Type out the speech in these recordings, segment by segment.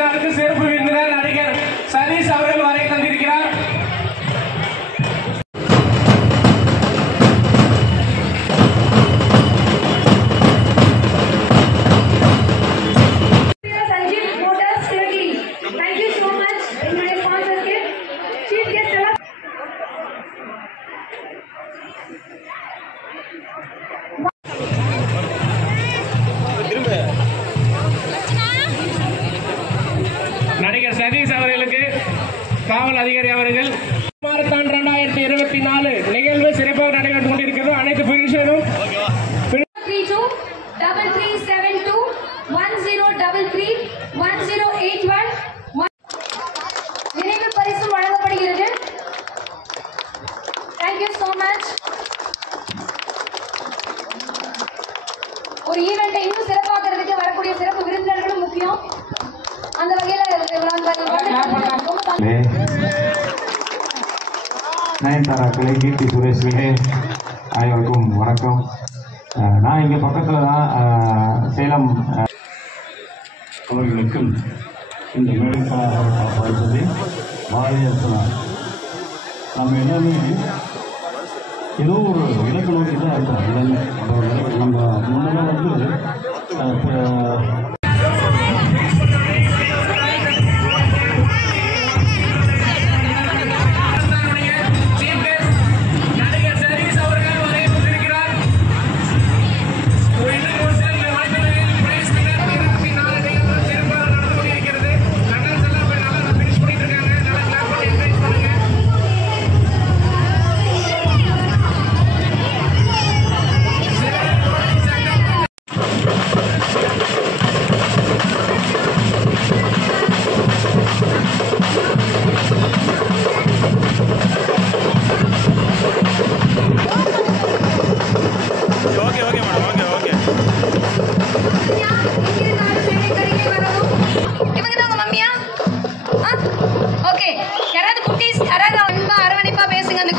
விழாவுக்கு சிறப்பு விருந்தினர் நடிகர் சதீஷ் அவர்கள் வரை தந்திருக்கிறார். நடிகர் சதீஷ் அவர்களுக்கு காவல் அதிகாரி அவர்கள் மாரத்தான் 2024 நிகழ்வு சிறப்பாக நடைபெற்றுக் கொண்டிருக்கிறது. அனைத்து பிரின்ஷரும் நினைவு பரிசு வழங்கப்படுகிறது. Thank you so much. ஒரு ஈவென்ட்டை இன்னும் சிறப்பாக்குறதுக்கு வரக்கூடிய சிறப்பு விருந்தினர்களும் முக்கியம். அந்த வகையில் நயன்தாரா கலை கீர்த்தி சுரேஷ் விலே அனைவருக்கும் வணக்கம். நான் இங்கே பக்கத்தில் தான் சேலம் அவர்களுக்கும் இந்த மேடைக்காக காப்பாற்றுவதை பாரதியார் நம்ம எல்லாமே ஏதோ ஒரு இலக்கு நோக்கி தான் இருக்கோம். எல்லாமே நம்ம முன்னெல்லாம்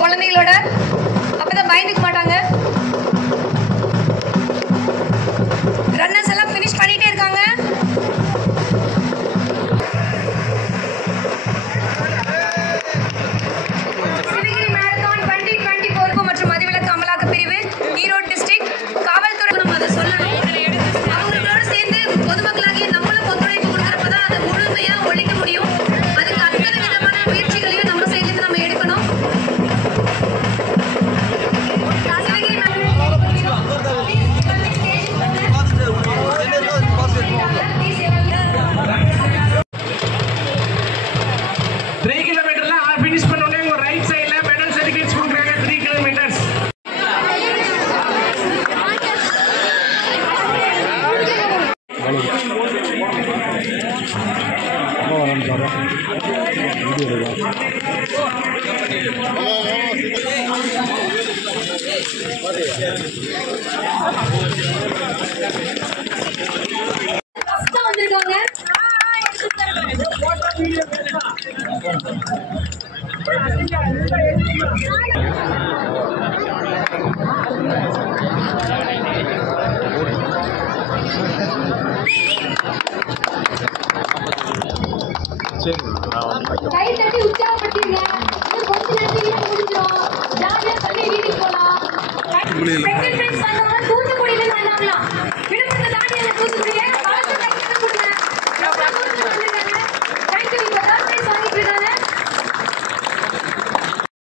குழந்தைகளோட அப்பதான் பயந்துக்க மாட்டாங்க. ரன்னர்ஸ் எல்லாம் ஃபினிஷ் பண்ணிட்டே இருக்காங்க. சிவகிரி மேரத்தான் 2024 மற்றும் மதுவிலக்கு அமலாக்க பிரிவு ஈரோடு டிஸ்ட்ரிக்ட் காவல்துறை நம்ம அதை சொல்லணும். அவங்களோட சேர்ந்து பொதுமக்களாகிய நம்மளும் ஒத்துழைப்பு கொடுக்குறப்பதான் அதை முழுமையா ஒழிக்க முடியும். அதுக்கு அத்தனை விதமான முயற்சிகளையும் நம்ம சேர்ந்து நம்ம எடுக்கணும். கை தட்டி உற்சாகப்படுத்திங்க. கொஞ்ச நேரத்துல முடிஞ்சிடும். ஜாலியா சொல்லி வீட்டுக்கு போலாம். செகண்ட் ஃப்ரெண்ட்ஸ் வந்தவங்க தூத்துக்குடியில வந்தாங்களாம்.